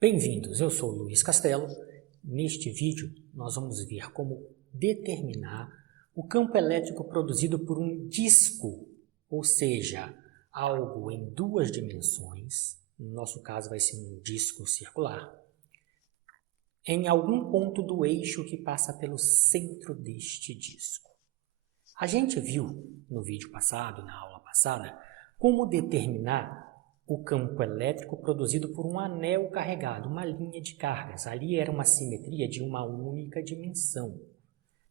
Bem-vindos, eu sou o Luiz Castelo. Neste vídeo nós vamos ver como determinar o campo elétrico produzido por um disco, ou seja, algo em duas dimensões, no nosso caso vai ser um disco circular, em algum ponto do eixo que passa pelo centro deste disco. A gente viu no vídeo passado, na aula passada, como determinar o campo elétrico produzido por um anel carregado, uma linha de cargas. Ali era uma simetria de uma única dimensão.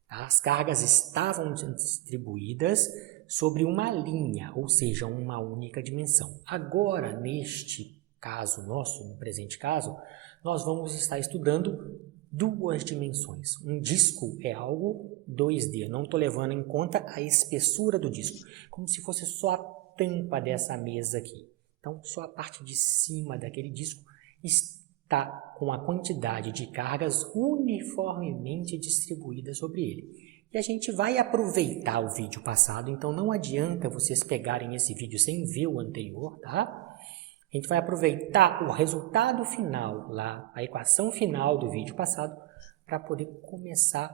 As cargas estavam distribuídas sobre uma linha, ou seja, uma única dimensão. Agora, neste caso nosso, no presente caso, nós vamos estar estudando duas dimensões. Um disco é algo 2D. Eu não estou levando em conta a espessura do disco, como se fosse só a tampa dessa mesa aqui. Então, só a parte de cima daquele disco está com a quantidade de cargas uniformemente distribuídas sobre ele. E a gente vai aproveitar o vídeo passado, então não adianta vocês pegarem esse vídeo sem ver o anterior, tá? A gente vai aproveitar o resultado final lá, a equação final do vídeo passado, para poder começar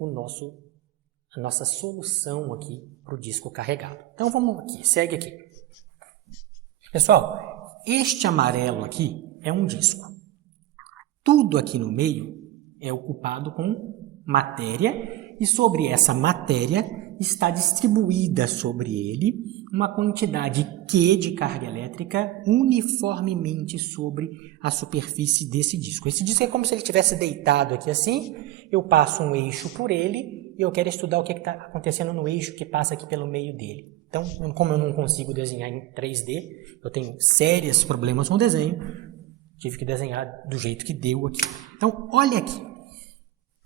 a nossa solução aqui para o disco carregado. Então, vamos aqui, segue aqui. Pessoal, este amarelo aqui é um disco. Tudo aqui no meio é ocupado com matéria e sobre essa matéria está distribuída sobre ele uma quantidade Q de carga elétrica uniformemente sobre a superfície desse disco. Esse disco é como se ele estivesse deitado aqui assim, eu passo um eixo por ele e eu quero estudar o que está acontecendo no eixo que passa aqui pelo meio dele. Então, como eu não consigo desenhar em 3D, eu tenho sérios problemas com o desenho, tive que desenhar do jeito que deu aqui. Então, olha aqui.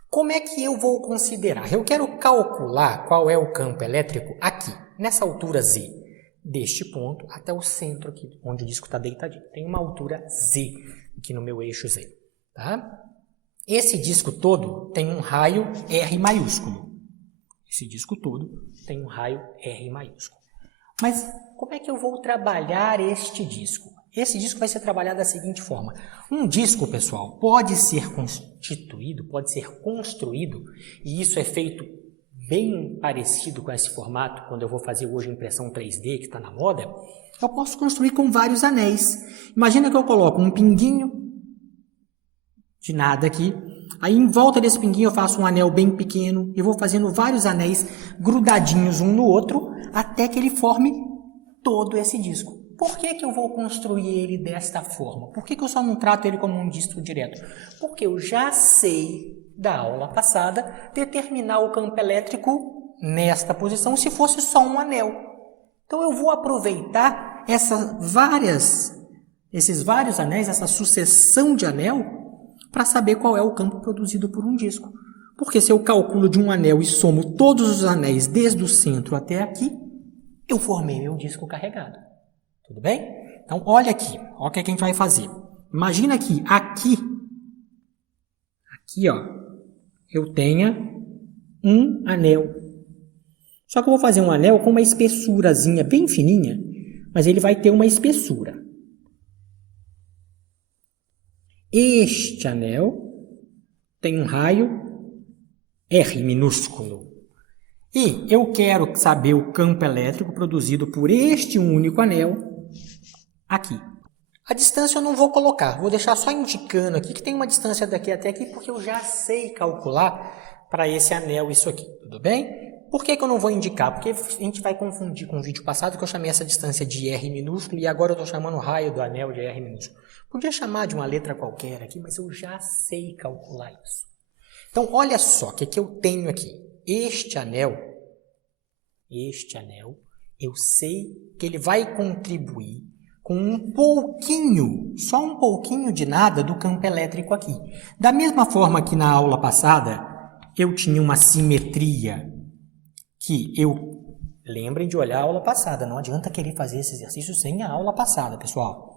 Como é que eu vou considerar? Eu quero calcular qual é o campo elétrico aqui, nessa altura Z, deste ponto até o centro aqui, onde o disco está deitadinho. Tem uma altura Z aqui no meu eixo Z. Tá? Esse disco todo tem um raio R maiúsculo. Esse disco todo tem um raio R maiúsculo. Mas como é que eu vou trabalhar este disco? Esse disco vai ser trabalhado da seguinte forma. Um disco, pessoal, pode ser constituído, pode ser construído, e isso é feito bem parecido com esse formato, quando eu vou fazer hoje impressão 3D, que está na moda, eu posso construir com vários anéis. Imagina que eu coloco um pinguinho de nada aqui, aí em volta desse pinguinho eu faço um anel bem pequeno e vou fazendo vários anéis grudadinhos um no outro até que ele forme todo esse disco. Por que eu vou construir ele desta forma? Por que eu só não trato ele como um disco direto? Porque eu já sei da aula passada determinar o campo elétrico nesta posição se fosse só um anel. Então eu vou aproveitar esses vários anéis, essa sucessão de anel, para saber qual é o campo produzido por um disco. Porque se eu calculo de um anel e somo todos os anéis desde o centro até aqui, eu formei meu disco carregado. Tudo bem? Então, olha aqui. Olha o que a gente vai fazer. Imagina que aqui, ó, eu tenha um anel. Só que eu vou fazer um anel com uma espessurazinha bem fininha, mas ele vai ter uma espessura. Este anel tem um raio R minúsculo. E eu quero saber o campo elétrico produzido por este único anel aqui. A distância eu não vou colocar, vou deixar só indicando aqui que tem uma distância daqui até aqui, porque eu já sei calcular para esse anel isso aqui, tudo bem? Por que eu não vou indicar? Porque a gente vai confundir com o vídeo passado que eu chamei essa distância de R minúsculo e agora eu estou chamando o raio do anel de R minúsculo. Podia chamar de uma letra qualquer aqui, mas eu já sei calcular isso. Então, olha só o que eu tenho aqui. Este anel, eu sei que ele vai contribuir com um pouquinho, só um pouquinho de nada do campo elétrico aqui. Da mesma forma que na aula passada, eu tinha uma simetria que lembrem de olhar a aula passada, não adianta querer fazer esse exercício sem a aula passada, pessoal.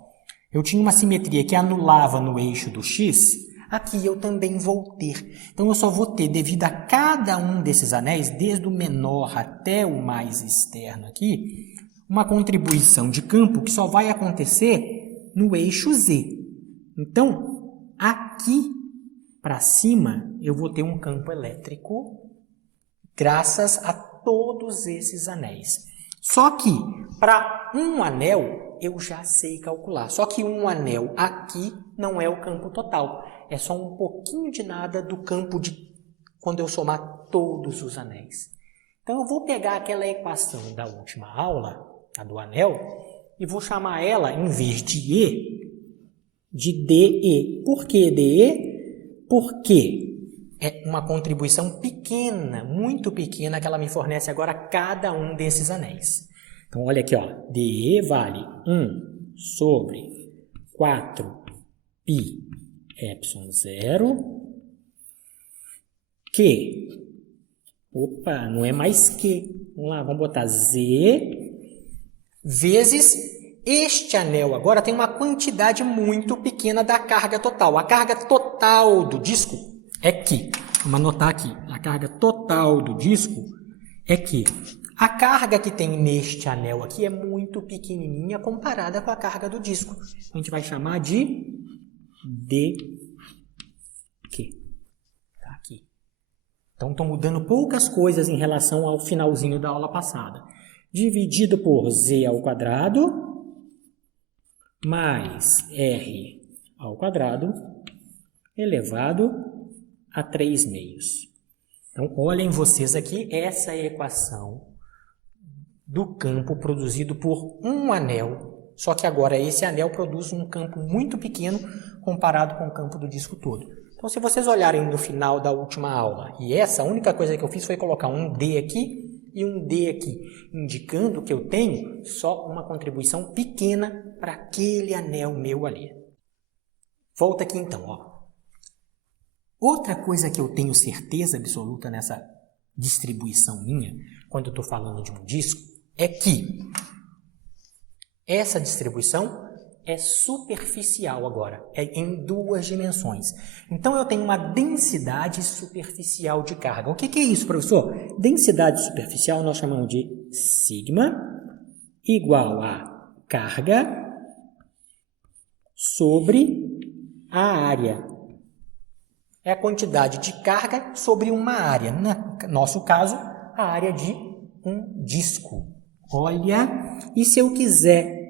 Eu tinha uma simetria que anulava no eixo do X, aqui eu também vou ter. Então, eu só vou ter, devido a cada um desses anéis, desde o menor até o mais externo aqui, uma contribuição de campo que só vai acontecer no eixo Z. Então, aqui para cima eu vou ter um campo elétrico graças a todos esses anéis. Só que para um anel eu já sei calcular. Só que um anel aqui não é o campo total. É só um pouquinho de nada do campo de quando eu somar todos os anéis. Então eu vou pegar aquela equação da última aula, a do anel, e vou chamar ela, em vez de E, de DE. Por que DE? Porque é uma contribuição pequena, muito pequena, que ela me fornece agora cada um desses anéis. Então, olha aqui, ó, DE vale 1 sobre 4π epsilon 0, que, opa, não é mais que, vamos lá, vamos botar Z, vezes este anel agora tem uma quantidade muito pequena da carga total. A carga total do disco é que, vamos anotar aqui, a carga total do disco é que a carga que tem neste anel aqui é muito pequenininha comparada com a carga do disco. A gente vai chamar de dq. Tá aqui. Então, estou mudando poucas coisas em relação ao finalzinho da aula passada. Dividido por z ao quadrado mais r ao quadrado elevado a 3 meios. Então, olhem vocês aqui, essa é a equação do campo produzido por um anel, só que agora esse anel produz um campo muito pequeno comparado com o campo do disco todo. Então, se vocês olharem no final da última aula, e essa, a única coisa que eu fiz foi colocar um D aqui e um D aqui, indicando que eu tenho só uma contribuição pequena para aquele anel meu ali. Volta aqui então, ó. Outra coisa que eu tenho certeza absoluta nessa distribuição minha, quando eu estou falando de um disco, é que essa distribuição é superficial agora, é em 2 dimensões. Então, eu tenho uma densidade superficial de carga. O que é isso, professor? Densidade superficial nós chamamos de sigma igual a carga sobre a área. É a quantidade de carga sobre uma área. No nosso caso, a área de um disco. Olha, e se eu quiser,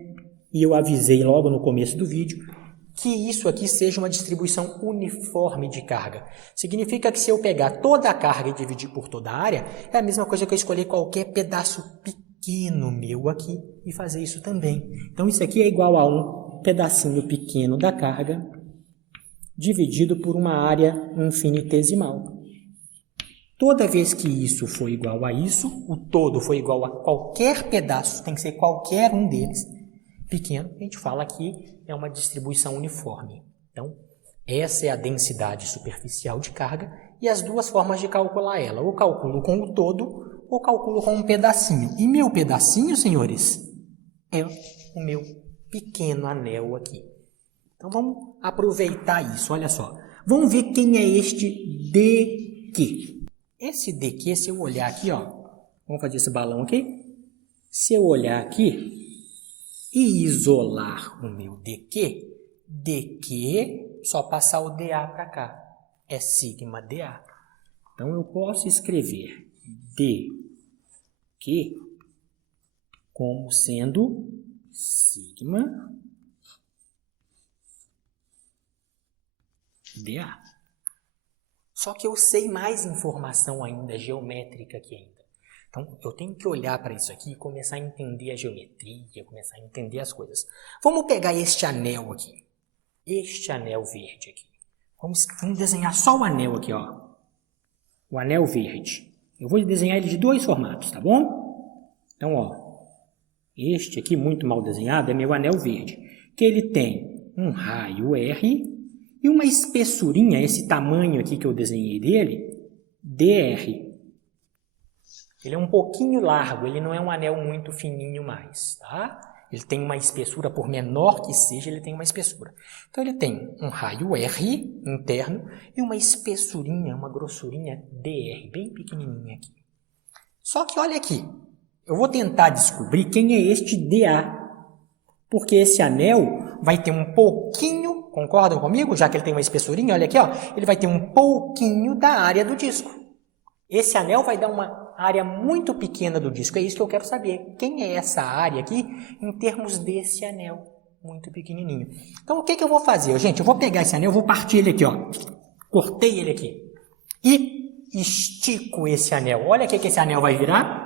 e eu avisei logo no começo do vídeo, que isso aqui seja uma distribuição uniforme de carga. Significa que se eu pegar toda a carga e dividir por toda a área, é a mesma coisa que eu escolher qualquer pedaço pequeno meu aqui e fazer isso também. Então, isso aqui é igual a um pedacinho pequeno da carga dividido por uma área infinitesimal. Toda vez que isso for igual a isso, o todo for igual a qualquer pedaço, tem que ser qualquer um deles, pequeno, a gente fala que é uma distribuição uniforme. Então, essa é a densidade superficial de carga e as 2 formas de calcular ela. Ou calculo com o todo, ou calculo com um pedacinho. E meu pedacinho, senhores, é o meu pequeno anel aqui. Então, vamos aproveitar isso. Olha só. Vamos ver quem é este dq. Esse dq, se eu olhar aqui, ó, vamos fazer esse balão aqui. Se eu olhar aqui e isolar o meu dq, só passar o dA para cá. É sigma dA. Então, eu posso escrever dq como sendo sigma dA. Só que eu sei mais informação ainda, geométrica aqui ainda. Então, eu tenho que olhar para isso aqui e começar a entender a geometria, começar a entender as coisas. Vamos pegar este anel aqui. Este anel verde aqui. Vamos desenhar só o anel aqui, ó. O anel verde. Eu vou desenhar ele de 2 formatos, tá bom? Então, ó. Este aqui, muito mal desenhado, é meu anel verde. Que ele tem um raio R e uma espessurinha, esse tamanho aqui que eu desenhei dele, dr. Ele é um pouquinho largo, ele não é um anel muito fininho mais, tá? Ele tem uma espessura, por menor que seja, ele tem uma espessura. Então, ele tem um raio R interno e uma espessurinha, uma grossurinha dr, bem pequenininha aqui. Só que olha aqui, eu vou tentar descobrir quem é este dA, porque esse anel vai ter um pouquinho Concordam comigo? Já que ele tem uma espessurinha, olha aqui, ó, ele vai ter um pouquinho da área do disco. Esse anel vai dar uma área muito pequena do disco. É isso que eu quero saber. Quem é essa área aqui em termos desse anel muito pequenininho? Então, o que eu vou fazer? Gente, eu vou pegar esse anel, vou partir ele aqui, ó. Cortei ele aqui. E estico esse anel. Olha o que esse anel vai virar.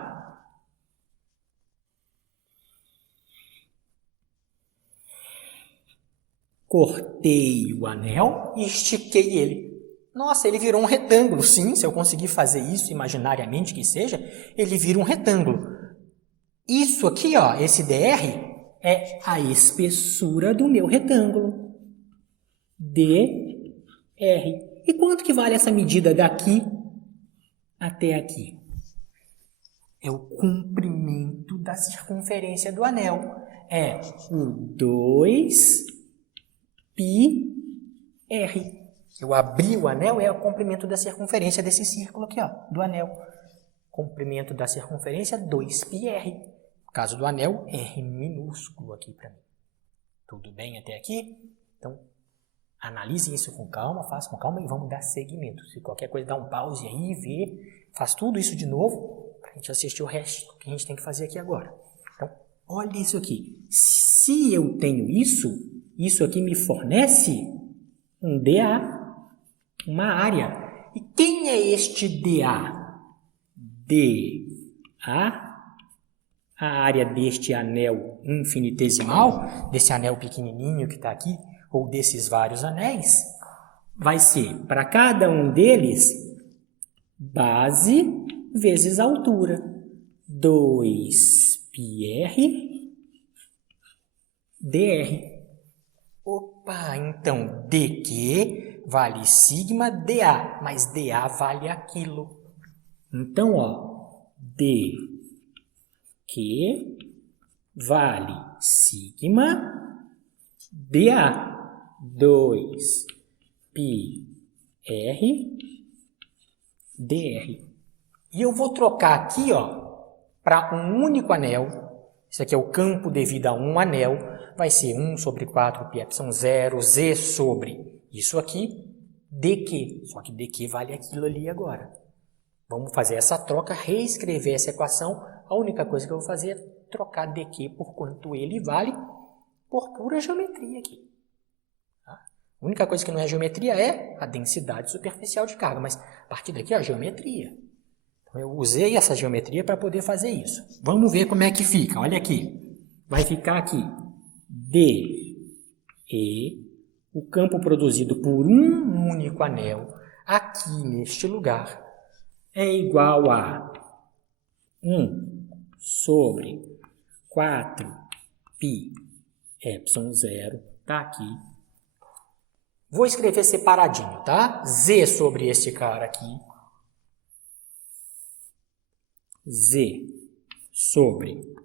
Cortei o anel e estiquei ele. Nossa, ele virou um retângulo. Sim, se eu conseguir fazer isso imaginariamente que seja, ele vira um retângulo. Isso aqui, ó, esse DR, é a espessura do meu retângulo. DR. E quanto que vale essa medida daqui até aqui? É o comprimento da circunferência do anel. É o 2πr. Eu abri o anel, é o comprimento da circunferência desse círculo aqui, ó, do anel. Comprimento da circunferência, 2πr. No caso do anel, R minúsculo aqui para mim. Tudo bem até aqui? Então, analise isso com calma, faça com calma e vamos dar seguimento. Se qualquer coisa, dá um pause aí, vê, faz tudo isso de novo, para a gente assistir o resto que a gente tem que fazer aqui agora. Então, olha isso aqui. Se eu tenho isso aqui me fornece um DA. Uma área. E quem é este DA? DA, a área deste anel infinitesimal, desse anel pequenininho que está aqui, ou desses vários anéis, vai ser, para cada um deles, base vezes altura. 2πr dr. Opa, então dq vale sigma dA, mas dA vale aquilo. Então, ó, dq vale sigma dA, 2πr dr. E eu vou trocar aqui, ó, para um único anel. Isso aqui é o campo devido a um anel. Vai ser 1 sobre 4πε0, z sobre isso aqui, dq. Só que dq vale aquilo ali agora. Vamos fazer essa troca, reescrever essa equação. A única coisa que eu vou fazer é trocar dq por quanto ele vale por pura geometria aqui. Tá? A única coisa que não é geometria é a densidade superficial de carga, mas a partir daqui é a geometria. Então, eu usei essa geometria para poder fazer isso. Vamos ver como é que fica. Olha aqui. Vai ficar aqui DE, o campo produzido por um único anel, aqui neste lugar, é igual a 1 sobre 4πε0, tá aqui. Vou escrever separadinho, tá? Z sobre este cara aqui. Z sobre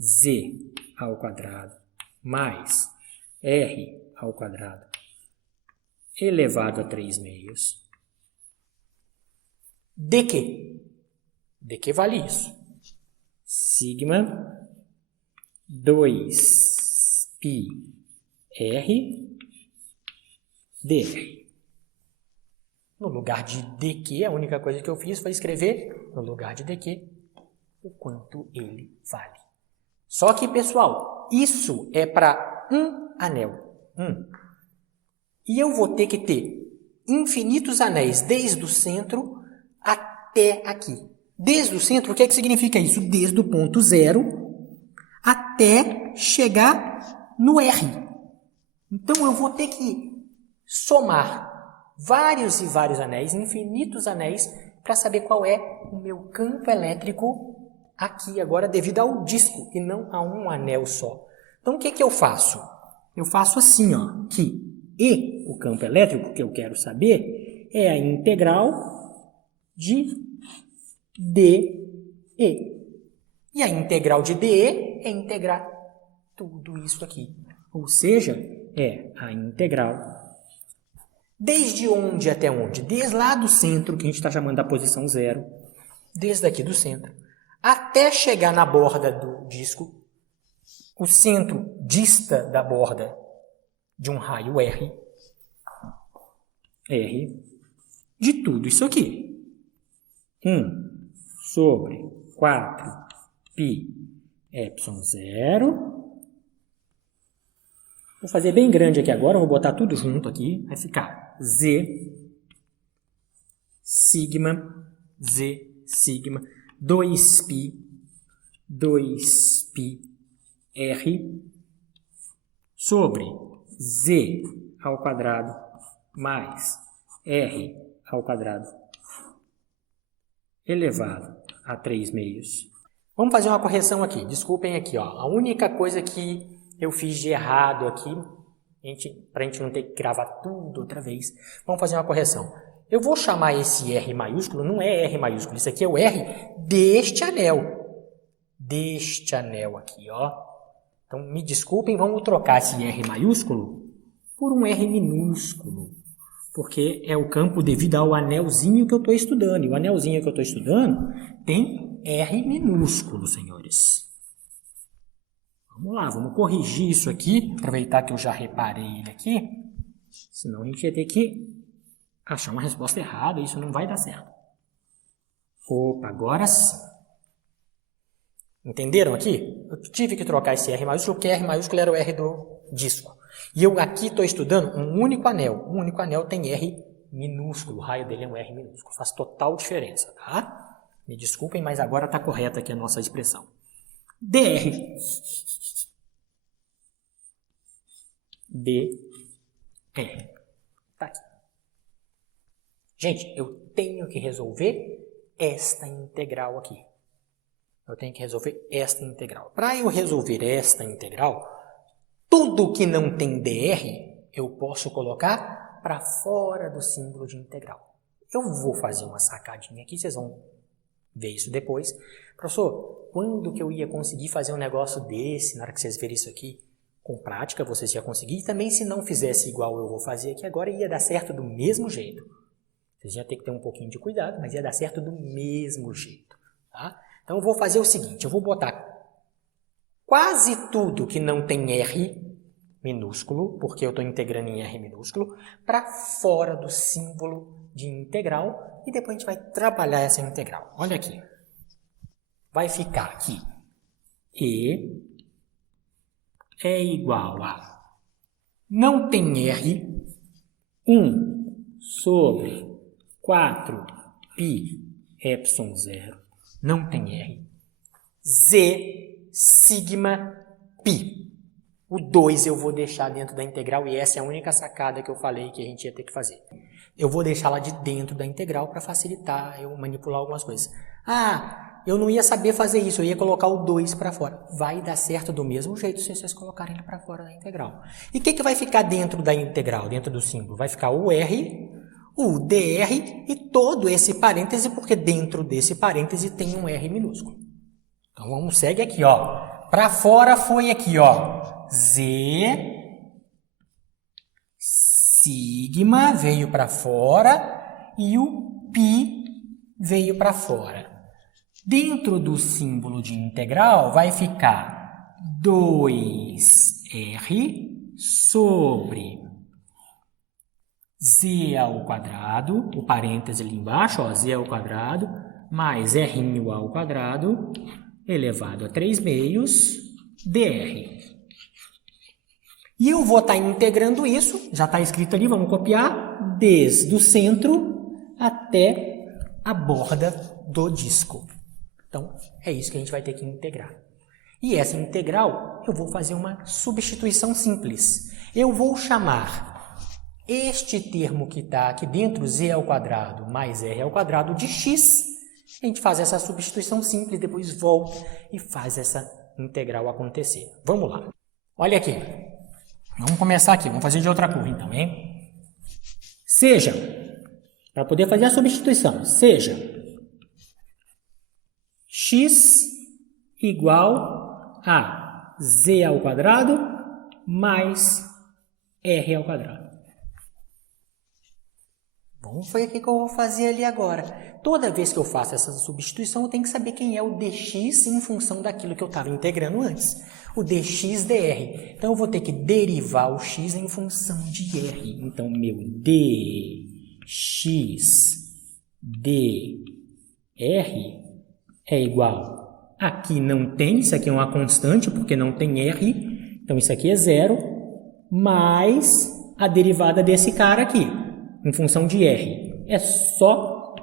Z ao quadrado mais R ao quadrado elevado a 3 meios. dq. dq vale isso. Sigma 2πr dr. No lugar de dq, a única coisa que eu fiz foi escrever, no lugar de dq, o quanto ele vale. Só que, pessoal, isso é para um anel. E eu vou ter que ter infinitos anéis desde o centro até aqui. Desde o centro, o que significa isso? Desde o ponto 0 até chegar no R. Então, eu vou ter que somar vários e vários anéis, infinitos anéis, para saber qual é o meu campo elétrico aqui agora devido ao disco e não a um anel só. Então, o que eu faço? Eu faço assim, ó, que E, o campo elétrico que eu quero saber, é a integral de DE. E a integral de DE é integrar tudo isso aqui. Ou seja, é a integral desde onde até onde? Desde lá do centro, que a gente está chamando da posição 0, desde aqui do centro, até chegar na borda do disco. O centro dista da borda de um raio R de tudo isso aqui. 1 sobre 4π epsilon 0. Vou fazer bem grande aqui agora, vou botar tudo junto aqui, vai ficar Z sigma 2π R sobre Z ao quadrado mais R ao quadrado elevado a 3/2. Vamos fazer uma correção aqui. Desculpem aqui, ó. A única coisa que eu fiz de errado aqui, para a gente não ter que gravar tudo outra vez, vamos fazer uma correção. Eu vou chamar esse R maiúsculo, não é R maiúsculo, isso aqui é o R deste anel. Deste anel aqui, ó. Então, me desculpem, vamos trocar esse R maiúsculo por um R minúsculo. Porque é o campo devido ao anelzinho que eu estou estudando. E o anelzinho que eu estou estudando tem R minúsculo, senhores. Vamos lá, vamos corrigir isso aqui. Aproveitar que eu já reparei ele aqui. Senão a gente ia ter que achar uma resposta errada. Isso não vai dar certo. Opa, agora sim. Entenderam aqui? Eu tive que trocar esse R maiúsculo, porque R maiúsculo era o R do disco. E eu aqui estou estudando um único anel. Um único anel tem R minúsculo. O raio dele é um R minúsculo. Faz total diferença, tá? Me desculpem, mas agora está correta aqui a nossa expressão. dr. Tá aqui. Gente, eu tenho que resolver esta integral aqui. Eu tenho que resolver esta integral. Para eu resolver esta integral, tudo que não tem dr, eu posso colocar para fora do símbolo de integral. Eu vou fazer uma sacadinha aqui, vocês vão ver isso depois. Professor, quando que eu ia conseguir fazer um negócio desse, na hora que vocês verem isso aqui? Com prática, vocês iam conseguir. E também, se não fizesse igual eu vou fazer aqui agora, ia dar certo do mesmo jeito. Vocês iam ter que ter um pouquinho de cuidado, mas ia dar certo do mesmo jeito, tá? Então, eu vou fazer o seguinte, eu vou botar quase tudo que não tem R minúsculo, porque eu estou integrando em R minúsculo, para fora do símbolo de integral, e depois a gente vai trabalhar essa integral. Olha aqui. Vai ficar aqui. E é igual a... Não tem R, 1 sobre 4π epsilon 0. Não tem R. Z sigma π. O 2 eu vou deixar dentro da integral e essa é a única sacada que eu falei que a gente ia ter que fazer. Eu vou deixar lá de dentro da integral para facilitar eu manipular algumas coisas. Ah, eu não ia saber fazer isso, eu ia colocar o 2 para fora. Vai dar certo do mesmo jeito se vocês colocarem ele para fora da integral. E o que vai ficar dentro da integral, dentro do símbolo? Vai ficar o R, o dr e todo esse parêntese, porque dentro desse parêntese tem um R minúsculo. Então, vamos segue aqui, ó. Para fora foi aqui, ó. Z sigma veio para fora e o π veio para fora. Dentro do símbolo de integral vai ficar 2R sobre z ao quadrado, o parêntese ali embaixo, ó, z ao quadrado, mais r ao quadrado, elevado a 3/2, dr. E eu vou estar integrando isso, já está escrito ali, vamos copiar, desde o centro até a borda do disco. Então, é isso que a gente vai ter que integrar. E essa integral, eu vou fazer uma substituição simples. Eu vou chamar este termo que está aqui dentro, z ao quadrado mais r ao quadrado de x. A gente faz essa substituição simples, depois volta e faz essa integral acontecer. Vamos lá. Olha aqui. Vamos começar aqui. Vamos fazer de outra cor, então, hein? Seja, para poder fazer a substituição, seja x igual a z ao quadrado mais r ao quadrado. Bom, foi o que eu vou fazer ali agora. Toda vez que eu faço essa substituição, eu tenho que saber quem é o dx em função daquilo que eu estava integrando antes. o dx dr. Então, eu vou ter que derivar o x em função de r. Então, meu dx dr é igual. Aqui não tem, isso aqui é uma constante, porque não tem r. Então, isso aqui é 0, mais a derivada desse cara aqui, em função de r. É só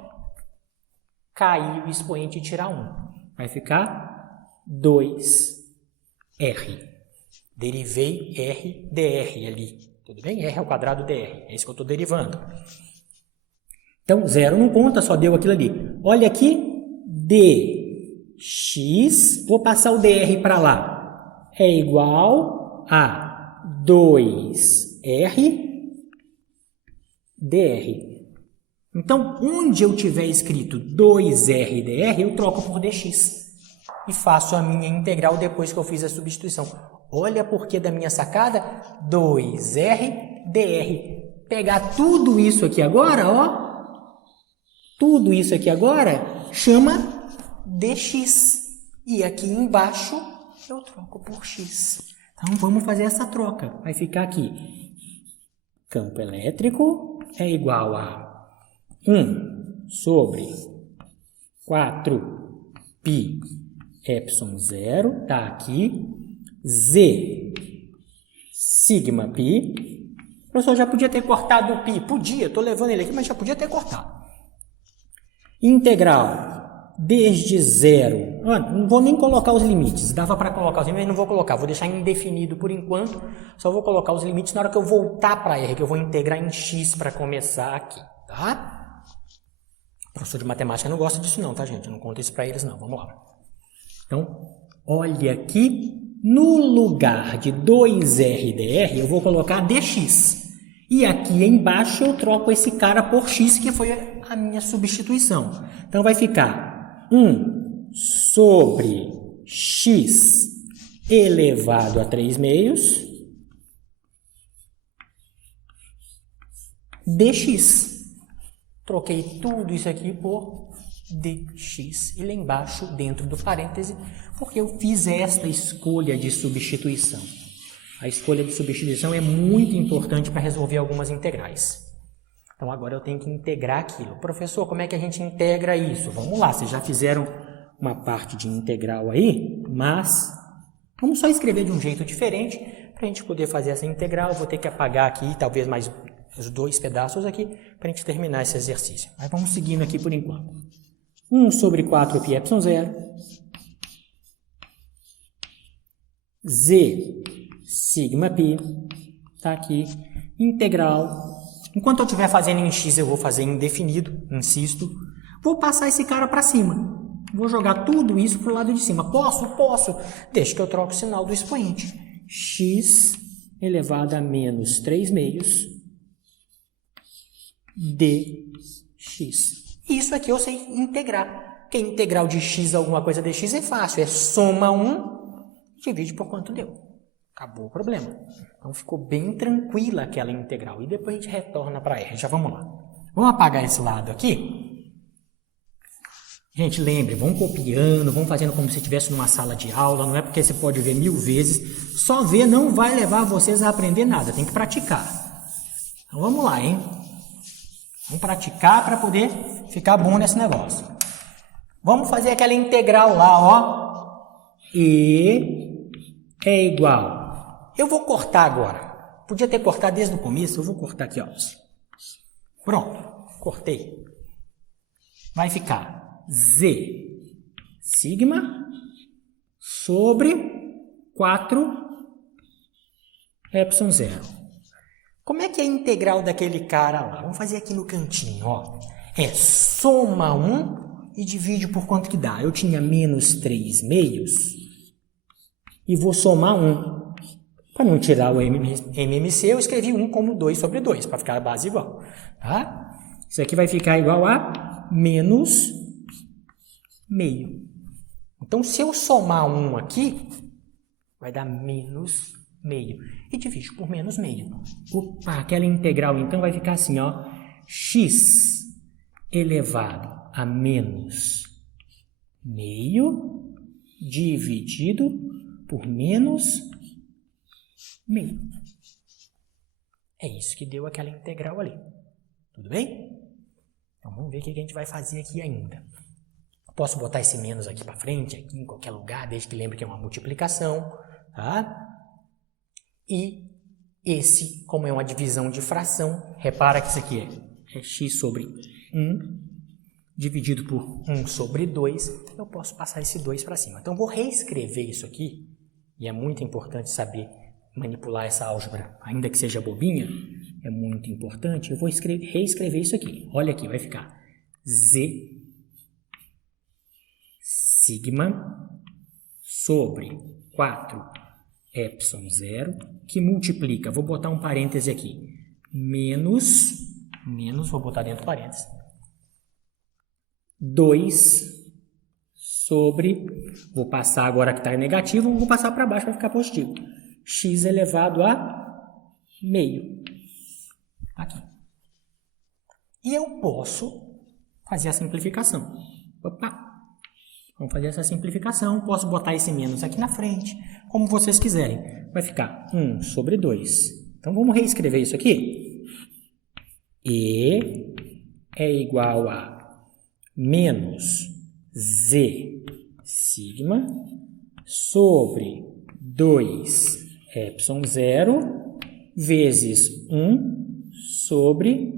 cair o expoente e tirar 1. Vai ficar 2r. Derivei r dr ali. Tudo bem? R ao quadrado dr. É isso que eu estou derivando. Então, 0 não conta, só deu aquilo ali. Olha aqui, dx, vou passar o dr para lá, é igual a 2r dr. Então, onde eu tiver escrito 2r dr, eu troco por dx. E faço a minha integral depois que eu fiz a substituição. Olha porquê da minha sacada, 2r dr. Pegar tudo isso aqui agora, ó. Tudo isso aqui agora chama dx. E aqui embaixo eu troco por x. Então, vamos fazer essa troca. Vai ficar aqui. Campo elétrico é igual a 1 sobre 4π epsilon 0, tá aqui, z sigma π. O professor já podia ter cortado o π, podia, estou levando ele aqui, mas já podia ter cortado. Integral desde 0, não vou nem colocar os limites, dava para colocar os limites, mas não vou colocar, vou deixar indefinido por enquanto, só vou colocar os limites na hora que eu voltar para R, que eu vou integrar em x para começar aqui, tá? O professor de matemática não gosta disso não, tá, gente? Eu não conto isso para eles não, vamos lá. Então, olha aqui, no lugar de 2r dr, eu vou colocar dx. E aqui embaixo eu troco esse cara por x, que foi a minha substituição. Então, vai ficar 1 sobre x elevado a 3 meios dx. Troquei tudo isso aqui por dx. E lá embaixo, dentro do parêntese, porque eu fiz esta escolha de substituição. A escolha de substituição é muito importante para resolver algumas integrais. Então, agora eu tenho que integrar aquilo. Professor, como é que a gente integra isso? Vamos lá, vocês já fizeram uma parte de integral aí, mas vamos só escrever de um jeito diferente para a gente poder fazer essa integral. Eu vou ter que apagar aqui, talvez mais os 2 pedaços aqui, para a gente terminar esse exercício. Mas vamos seguindo aqui por enquanto. 1 sobre 4π epsilon 0, z sigma π, tá aqui, integral. Enquanto eu estiver fazendo em x, eu vou fazer indefinido, insisto. Vou passar esse cara para cima. Vou jogar tudo isso para o lado de cima. Posso? Posso. Deixa que eu troco o sinal do expoente. X elevado a menos 3 meios dx. Isso aqui eu sei integrar. Porque integral de x alguma coisa dx é fácil. É soma 1, divide por quanto deu. Acabou o problema. Então, ficou bem tranquila aquela integral. E depois a gente retorna para R. Já vamos lá. Vamos apagar esse lado aqui. Gente, lembre, vão copiando, vão fazendo como se estivesse numa sala de aula. Não é porque você pode ver 1000 vezes. Só ver não vai levar vocês a aprender nada. Tem que praticar. Então, vamos lá, hein? Vamos praticar para poder ficar bom nesse negócio. Vamos fazer aquela integral lá, ó. E é igual. Eu vou cortar agora. Podia ter cortado desde o começo. Eu vou cortar aqui, ó. Pronto. Cortei. Vai ficar z sigma sobre 4 epsilon 0. Como é que é a integral daquele cara lá? Vamos fazer aqui no cantinho, ó. É soma 1 e divide por quanto que dá. Eu tinha menos 3 meios e vou somar 1. Para não tirar o MMC, eu escrevi 1 como 2 sobre 2, para ficar a base igual. Tá? Isso aqui vai ficar igual a menos meio. Então, se eu somar 1 aqui, vai dar menos meio. E divide por menos meio. Opa, aquela integral, então, vai ficar assim, ó. X elevado a menos meio dividido por menos meio. É isso que deu aquela integral ali. Tudo bem? Então vamos ver o que a gente vai fazer aqui ainda. Posso botar esse menos aqui para frente, aqui em qualquer lugar, desde que lembre que é uma multiplicação, tá? E esse, como é uma divisão de fração, repara que isso aqui é x sobre 1 dividido por 1 sobre 2, eu posso passar esse 2 para cima. Então, vou reescrever isso aqui, e é muito importante saber manipular essa álgebra, ainda que seja bobinha, é muito importante. Eu vou reescrever isso aqui. Olha aqui, vai ficar z sigma sobre 4 epsilon 0, que multiplica, vou botar um parêntese aqui, menos, vou botar dentro do parêntese, 2 sobre, vou passar agora que está negativo, vou passar para baixo para ficar positivo, x elevado a meio. Aqui. E eu posso fazer a simplificação. Opa! Vamos fazer essa simplificação. Posso botar esse menos aqui na frente, como vocês quiserem. Vai ficar 1 sobre 2. Então, vamos reescrever isso aqui. E é igual a menos z sigma sobre 2 epsilon 0 vezes 1 sobre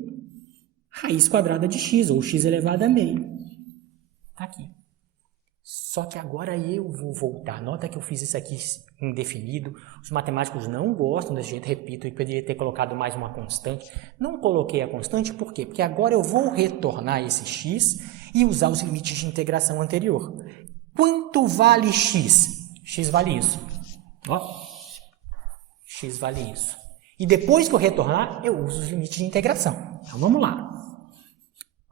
raiz quadrada de x, ou x elevado a meio. Está aqui. Só que agora eu vou voltar. Nota que eu fiz isso aqui indefinido. Os matemáticos não gostam desse jeito. Repito, eu poderia ter colocado mais uma constante. Não coloquei a constante, por quê? Porque agora eu vou retornar esse x e usar os limites de integração anterior. Quanto vale x? X vale isso. Ó. X vale isso. E depois que eu retornar, eu uso os limites de integração. Então, vamos lá.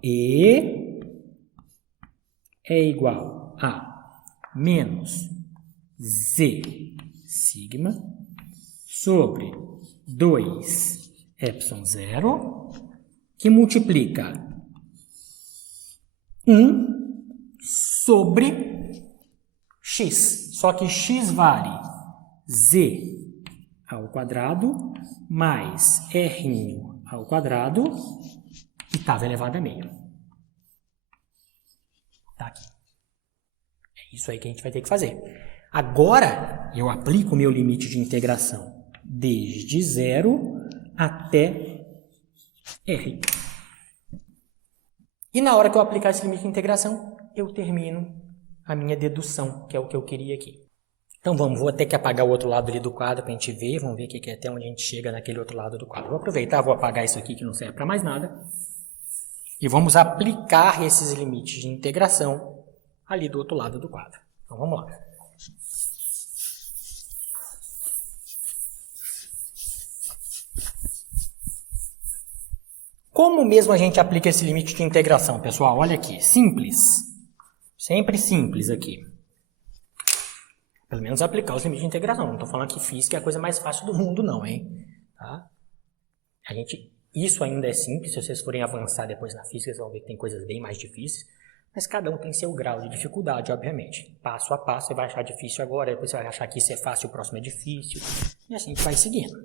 E é igual a menos z sigma sobre 2 epsilon 0, que multiplica 1 sobre x. Só que x vale z ao quadrado mais r ao quadrado, que estava elevado a meio. Tá aqui. É isso aí que a gente vai ter que fazer. Agora, eu aplico o meu limite de integração desde 0 até r. E na hora que eu aplicar esse limite de integração, eu termino a minha dedução, que é o que eu queria aqui. Então vou ter que apagar o outro lado ali do quadro para a gente ver, vamos ver que até onde a gente chega naquele outro lado do quadro. Vou aproveitar, vou apagar isso aqui que não serve para mais nada. E vamos aplicar esses limites de integração ali do outro lado do quadro. Então vamos lá. Como mesmo a gente aplica esse limite de integração, pessoal? Olha aqui, simples. Sempre simples aqui. Pelo menos aplicar os limites de integração. Não estou falando que física é a coisa mais fácil do mundo, não, hein? Tá? Isso ainda é simples. Se vocês forem avançar depois na física, vocês vão ver que tem coisas bem mais difíceis. Mas cada um tem seu grau de dificuldade, obviamente. Passo a passo, você vai achar difícil agora, depois você vai achar que isso é fácil, o próximo é difícil. E assim a gente vai seguindo.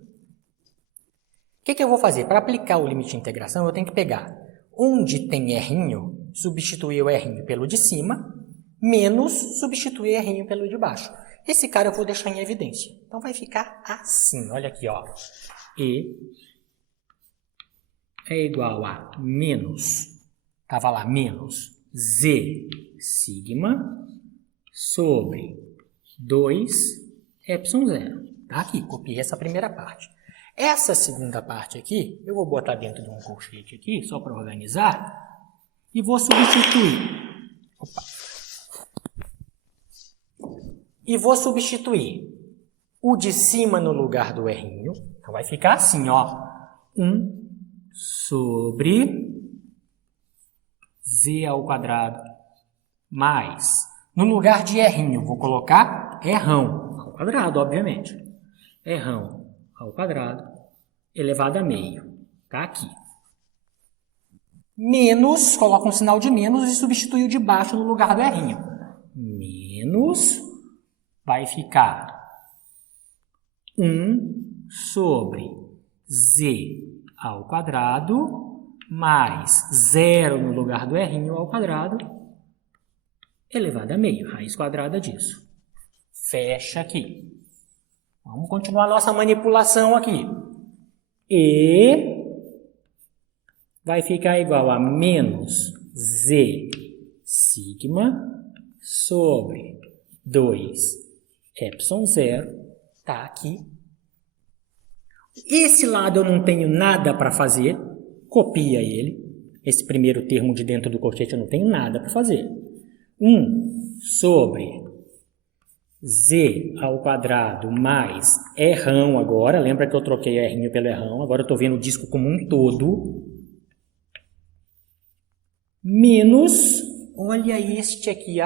O que eu vou fazer? Para aplicar o limite de integração, eu tenho que pegar onde tem R, substituir o R pelo de cima, menos substituir R pelo de baixo. Esse cara eu vou deixar em evidência. Então vai ficar assim, olha aqui, ó. E é igual a menos, estava lá, menos z sigma sobre 2 epsilon 0. Tá aqui, copiei essa primeira parte. Essa segunda parte aqui, eu vou botar dentro de um colchete aqui, só para organizar, e vou substituir. Opa. E vou substituir o de cima no lugar do R. Então vai ficar assim, ó. 1 sobre z ao quadrado mais, no lugar de R, vou colocar Rão ao quadrado, obviamente. Rão ao quadrado elevado a meio. Tá aqui. Menos, coloca um sinal de menos e substitui o de baixo no lugar do R. Menos, vai ficar 1 sobre z ao quadrado mais 0 no lugar do r ao quadrado elevado a meio, raiz quadrada disso. Fecha aqui. Vamos continuar a nossa manipulação aqui. E vai ficar igual a menos z sigma sobre 2 epsilon zero. Tá aqui. Esse lado eu não tenho nada para fazer. Copia ele. Esse primeiro termo de dentro do colchete eu não tenho nada para fazer. 1 sobre z ao quadrado mais rão agora. Lembra que eu troquei r pelo rão. Agora eu estou vendo o disco como um todo. Menos, olha este aqui,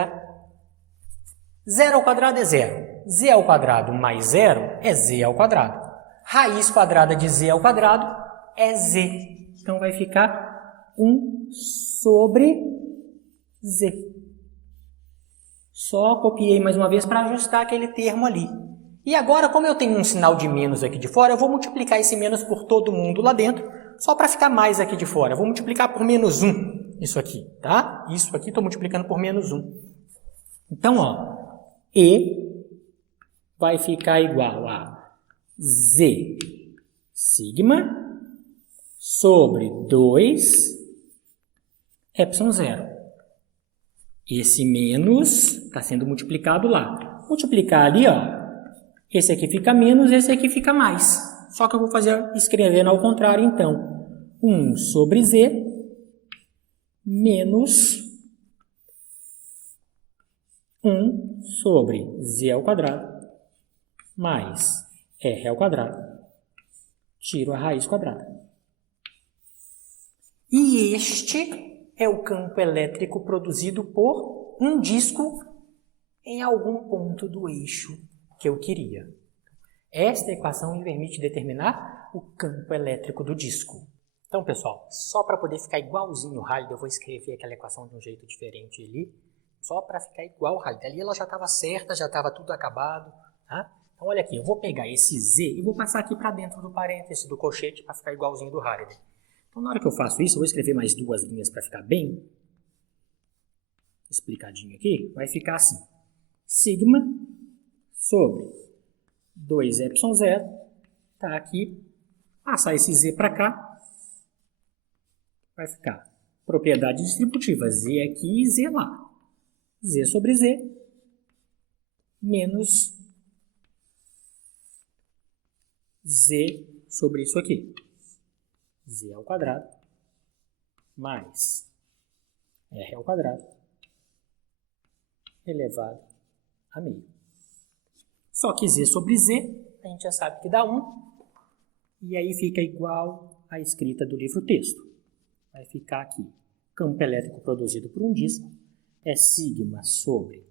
0 ao quadrado é 0. Z ao quadrado mais 0 é z ao quadrado. Raiz quadrada de z ao quadrado é z. Então vai ficar 1 sobre z. Só copiei mais uma vez para ajustar aquele termo ali. E agora, como eu tenho um sinal de menos aqui de fora, eu vou multiplicar esse menos por todo mundo lá dentro, só para ficar mais aqui de fora. Eu vou multiplicar por menos 1, isso aqui, tá? Isso aqui estou multiplicando por menos 1. Então, E vai ficar igual a z sigma sobre 2 epsilon zero. Esse menos está sendo multiplicado lá. Multiplicar ali, esse aqui fica menos, esse aqui fica mais. Só que eu vou escrevendo ao contrário, então. 1 sobre z menos 1 sobre z ao quadrado mais r ao quadrado. Tiro a raiz quadrada. E este é o campo elétrico produzido por um disco em algum ponto do eixo que eu queria. Esta equação me permite determinar o campo elétrico do disco. Então, pessoal, só para poder ficar igualzinho o Halliday, eu vou escrever aquela equação de um jeito diferente ali, só para ficar igual o Halliday. Ali ela já estava certa, já estava tudo acabado. Tá? Então, olha aqui, eu vou pegar esse z e vou passar aqui para dentro do parêntese do colchete para ficar igualzinho do Halliday. Então, na hora que eu faço isso, eu vou escrever mais duas linhas para ficar bem explicadinho aqui. Vai ficar assim. Sigma sobre 2 epsilon zero. Tá aqui. Passar esse z para cá. Vai ficar propriedade distributiva. Z aqui e z lá. Z sobre z menos z sobre isso aqui. Z ao quadrado mais r ao quadrado elevado a meio. Só que z sobre z, a gente já sabe que dá 1. E aí fica igual à escrita do livro-texto. Vai ficar aqui. Campo elétrico produzido por um disco é sigma sobre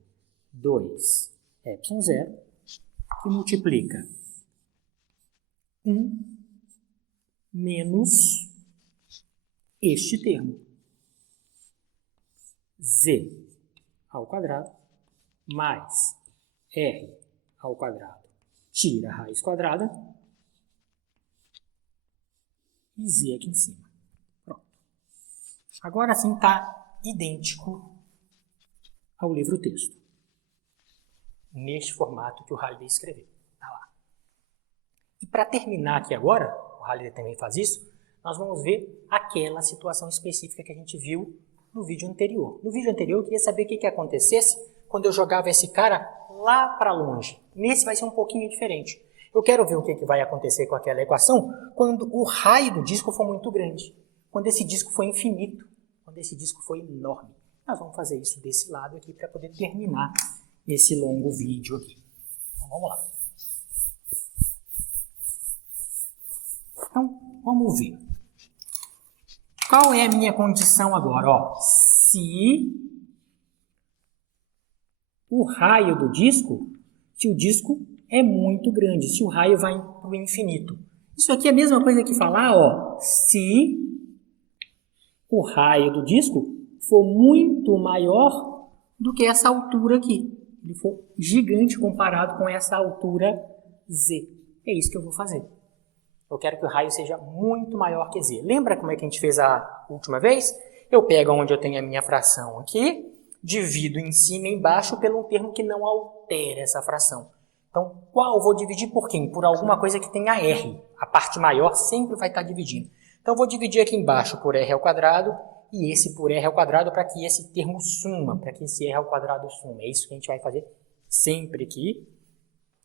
2 epsilon zero, que multiplica 1 menos este termo. Z ao quadrado mais R ao quadrado. Tira a raiz quadrada. E Z aqui em cima. Pronto. Agora sim está idêntico ao livro-texto. Neste formato que o Halliday escreveu. Tá lá. E para terminar aqui agora, o Halliday também faz isso, nós vamos ver aquela situação específica que a gente viu no vídeo anterior. No vídeo anterior eu queria saber o que acontecesse quando eu jogava esse cara lá para longe. Nesse vai ser um pouquinho diferente. Eu quero ver o que vai acontecer com aquela equação quando o raio do disco for muito grande. Quando esse disco for infinito. Quando esse disco for enorme. Nós vamos fazer isso desse lado aqui para poder terminar esse longo vídeo aqui. Então vamos lá. Então vamos ver. Qual é a minha condição agora? Se o raio do disco, se o disco é muito grande, se o raio vai para o infinito. Isso aqui é a mesma coisa que falar, se o raio do disco for muito maior do que essa altura aqui. Ele for gigante comparado com essa altura Z. É isso que eu vou fazer. Eu quero que o raio seja muito maior que Z. Lembra como é que a gente fez a última vez? Eu pego onde eu tenho a minha fração aqui, divido em cima e embaixo pelo termo que não altera essa fração. Então, qual eu vou dividir por quem? Por alguma coisa que tenha R. A parte maior sempre vai estar dividindo. Então, eu vou dividir aqui embaixo por R ao quadrado e esse por R ao quadrado para que esse termo suma, para que esse R ao quadrado suma. É isso que a gente vai fazer sempre aqui.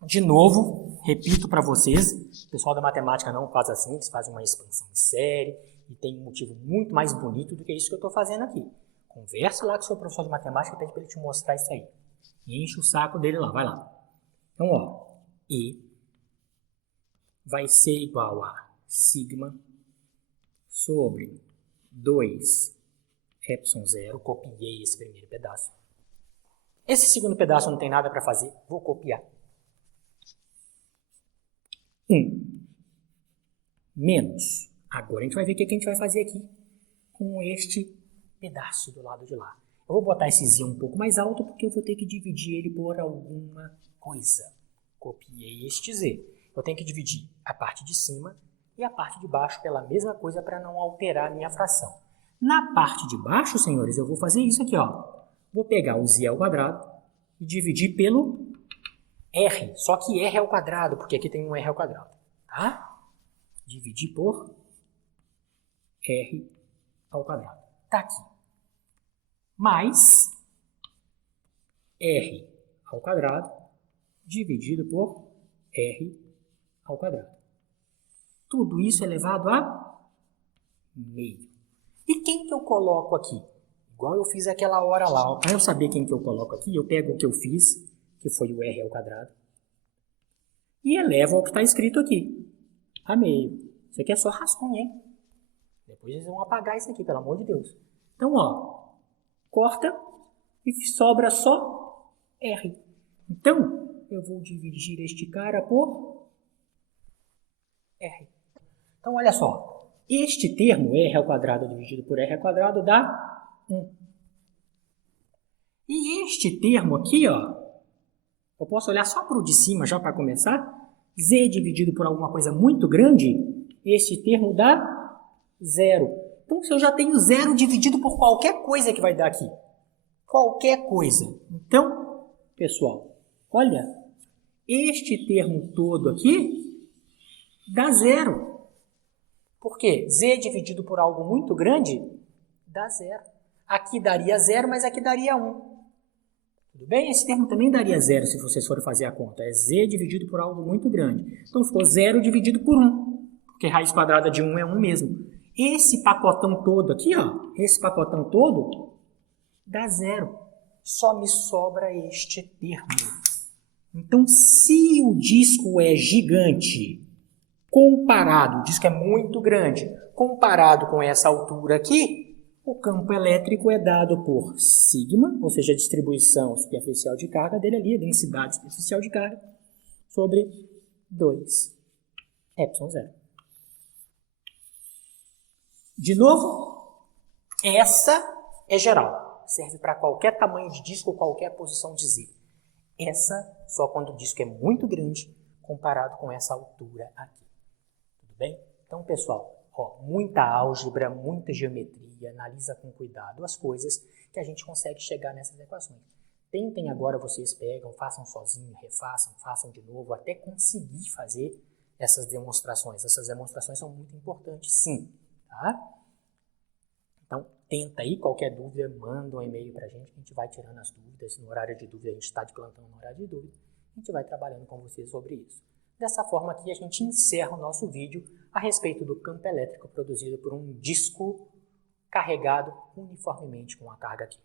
De novo, repito para vocês, o pessoal da matemática não faz assim, eles fazem uma expansão em série e tem um motivo muito mais bonito do que isso que eu estou fazendo aqui. Converse lá com o seu professor de matemática e pede para ele te mostrar isso aí. Enche o saco dele lá, vai lá. Então, ó, E vai ser igual a sigma sobre 2 epsilon zero. Copiei esse primeiro pedaço. Esse segundo pedaço não tem nada para fazer, vou copiar. 1 menos. Agora a gente vai ver o que a gente vai fazer aqui com este pedaço do lado de lá. Eu vou botar esse z um pouco mais alto porque eu vou ter que dividir ele por alguma coisa. Copiei este z. Eu tenho que dividir a parte de cima e a parte de baixo pela mesma coisa para não alterar a minha fração. Na parte de baixo, senhores, eu vou fazer isso aqui, ó. Vou pegar o z ao quadrado e dividir pelo R, só que R ao quadrado, porque aqui tem um R ao quadrado, tá? Dividir por R ao quadrado. Tá aqui. Mais R ao quadrado dividido por R ao quadrado. Tudo isso elevado a meio. E quem que eu coloco aqui? Igual eu fiz aquela hora lá. Para eu saber quem que eu coloco aqui, eu pego o que eu fiz, que foi o R ao quadrado, e elevo ao que está escrito aqui, a meio. Isso aqui é só rascunho, hein? Depois eles vão apagar isso aqui, pelo amor de Deus. Então, ó, corta e sobra só R. Então, eu vou dividir este cara por R. Então, olha só. Este termo, R ao quadrado dividido por R ao quadrado, dá 1. E este termo aqui, ó, eu posso olhar só para o de cima já para começar. Z dividido por alguma coisa muito grande, este termo dá 0. Então, se eu já tenho 0 dividido por qualquer coisa que vai dar aqui. Qualquer coisa. Então, pessoal, olha, este termo todo aqui dá 0. Por quê? Z dividido por algo muito grande dá 0. Aqui daria 0, mas aqui daria 1. Tudo bem? Esse termo também daria 0 se vocês forem fazer a conta. É z dividido por algo muito grande. Então ficou 0 dividido por 1. Porque raiz quadrada de 1 é 1 mesmo. Esse pacotão todo aqui, ó, esse pacotão todo dá 0. Só me sobra este termo. Então, se o disco é gigante, comparado, o disco é muito grande, comparado com essa altura aqui, o campo elétrico é dado por sigma, ou seja, a distribuição superficial de carga dele ali, a densidade superficial de carga, sobre 2 epsilon zero. De novo, essa é geral. Serve para qualquer tamanho de disco ou qualquer posição de Z. Essa só quando o disco é muito grande comparado com essa altura aqui. Tudo bem? Então, pessoal, ó, muita álgebra, muita geometria, analisa com cuidado as coisas que a gente consegue chegar nessas equações. Tentem agora, vocês pegam, façam sozinho, refaçam, façam de novo, até conseguir fazer essas demonstrações. Essas demonstrações são muito importantes, sim. Tá? Então, tenta aí, qualquer dúvida, manda um e-mail pra gente, que a gente vai tirando as dúvidas. No horário de dúvida, a gente está de plantão no horário de dúvida. A gente vai trabalhando com vocês sobre isso. Dessa forma aqui, a gente encerra o nosso vídeo a respeito do campo elétrico produzido por um disco carregado uniformemente com a carga aqui.